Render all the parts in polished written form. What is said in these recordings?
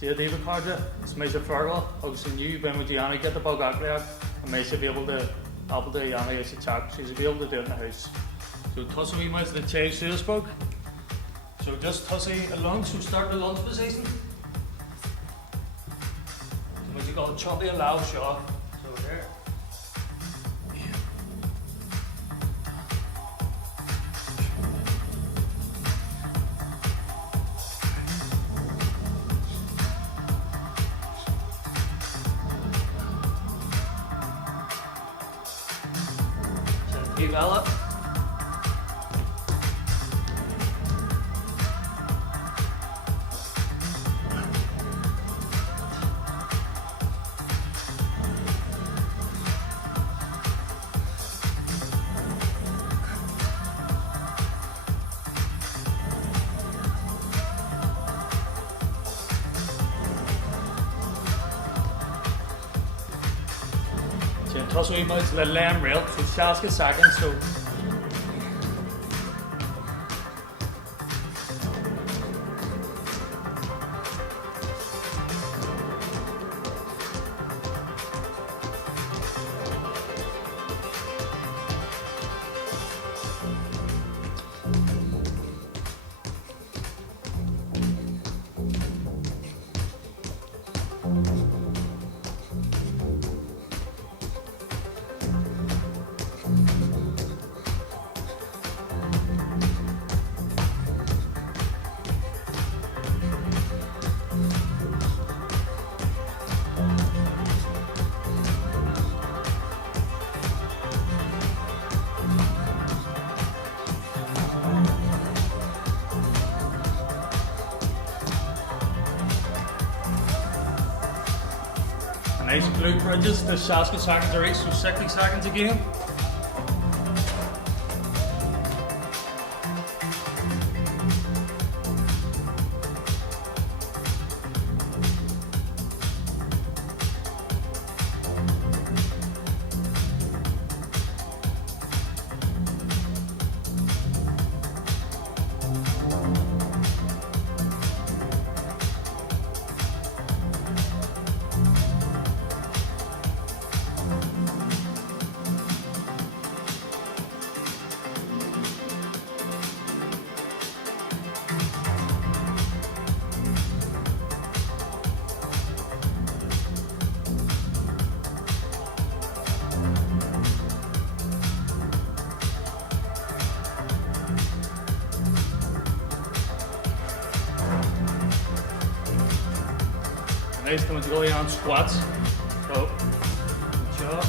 David Carter, it's Mr. Fearghal, agus you when would Ionad get the bug ugly and Mr. be able to Ionad is attack, so he's be able to do it in the house. So toss we might the change to this bug. So just toss a lunge, so start the lunge position. So what you got choppy and loud shot. So there. Develop. Toss we might the lamb rail, so Shaska second, so nice glute bridges, the Shaska seconds are race, so 60 seconds again. Nice to go on squats. Go. Good job.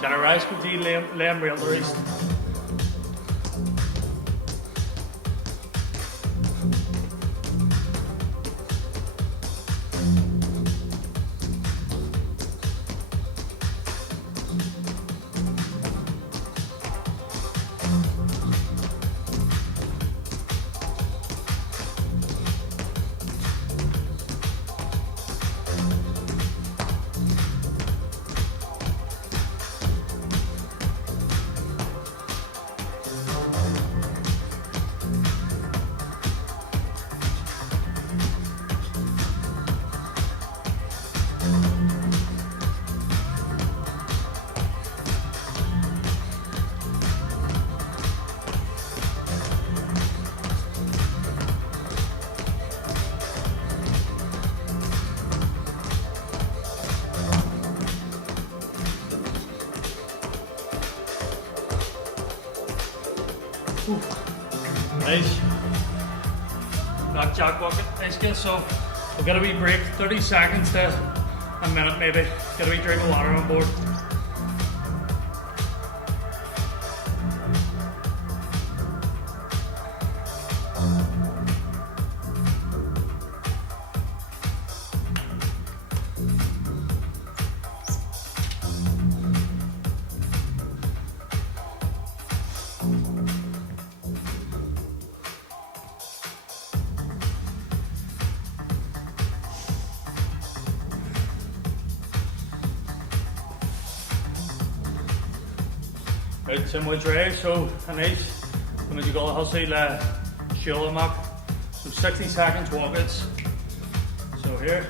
Generais go dtí lamb rail the race. Nice. Blackjack bucket. Nice guess. So we'll get a wee break, 30 seconds to a minute maybe. Get a wee drink of water on board. Right, sy'n mwy dre, so yn neis. Dwi'n mynd I gael hosel shield yma. So 60 seconds walk-ins. So here.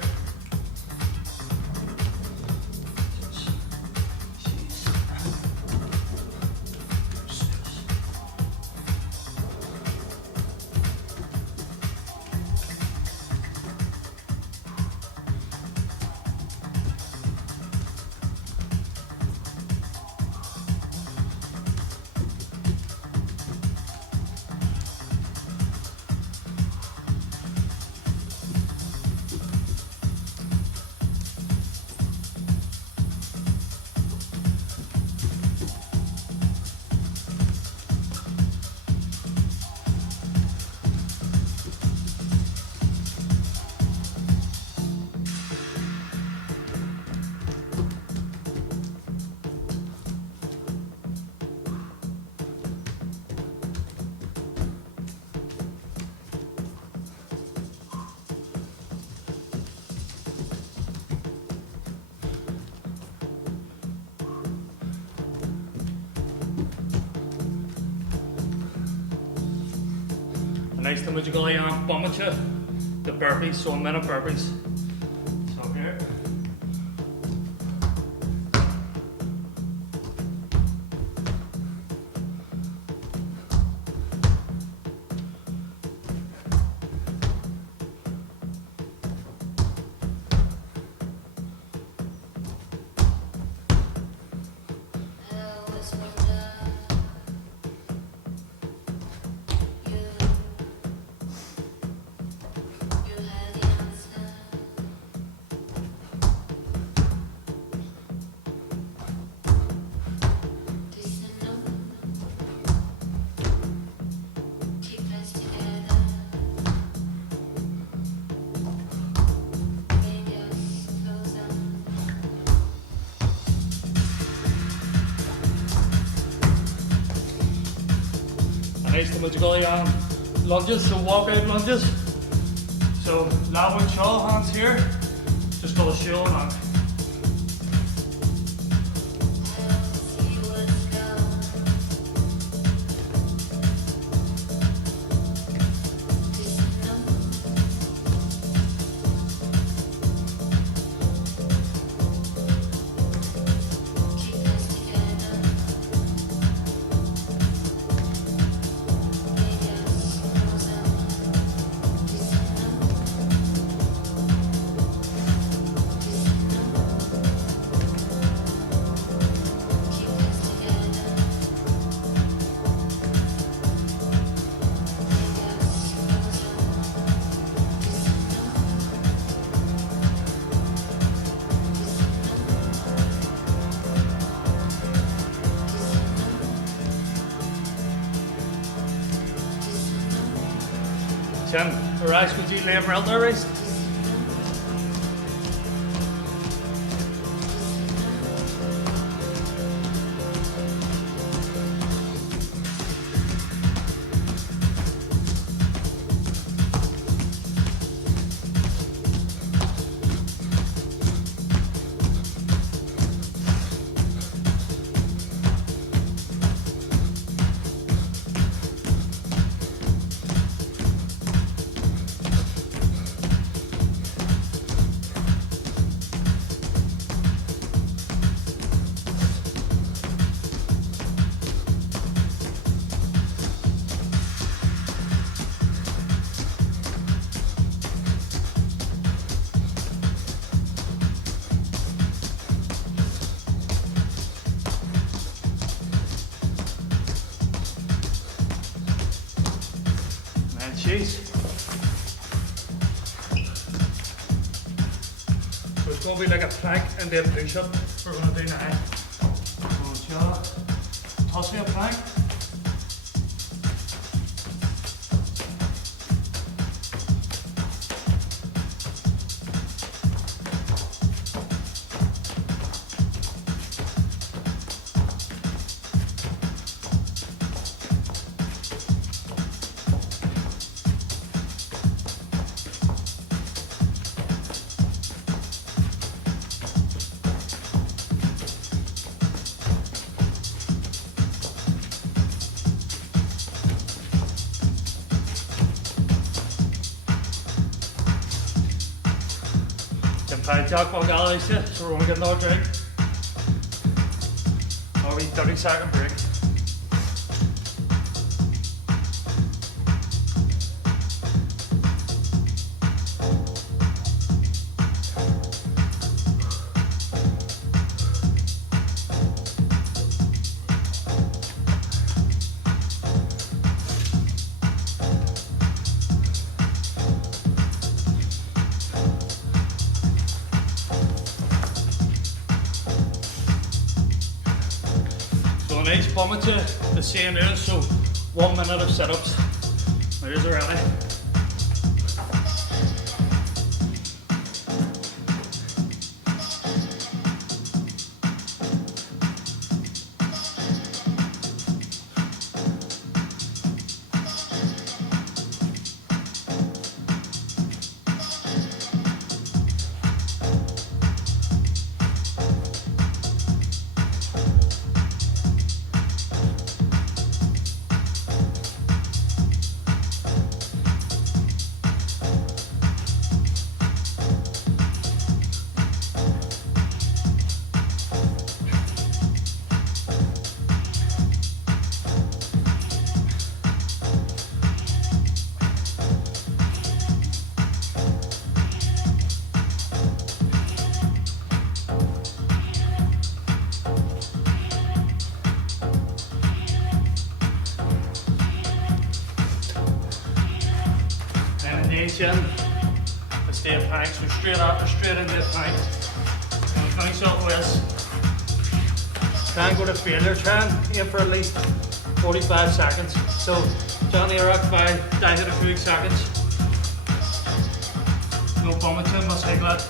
Nice to moet je al een bommetje, de burpees, zo'n minute burpees. So here. Nice to moet je go lunges, so walk out lunges. So lat with shawl hands here, just got a shield on. Tim, arise, could you lay him around there, Reese? cheese. So it's going to be like a plank and then push-up we're going to do now. So just toss me a plank. Jack Fearghal, so we're going to get another drink. Or a 30-second break. Each plummet to the same there, so 1 minute of sit-ups. There's already. Shin, I stay at plank, so straight into the plank. And finish up with, try and go to failure, try and aim for at least 45 seconds. So Johnny Iraq 5, die hit a few seconds. No vomiting, must take that.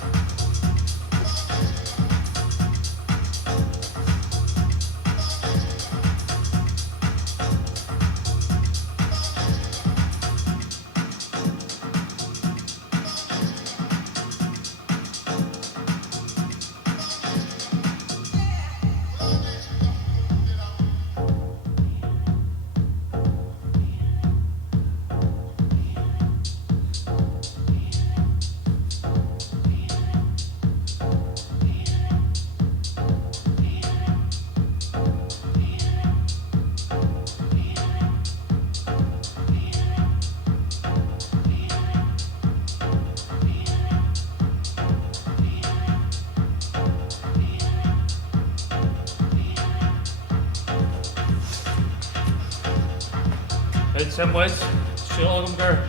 It's some ways, still all of them there.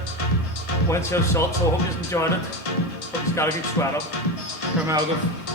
Went to salt, so I hope you enjoyed it. Hope you got a good sweat up. Fearghal.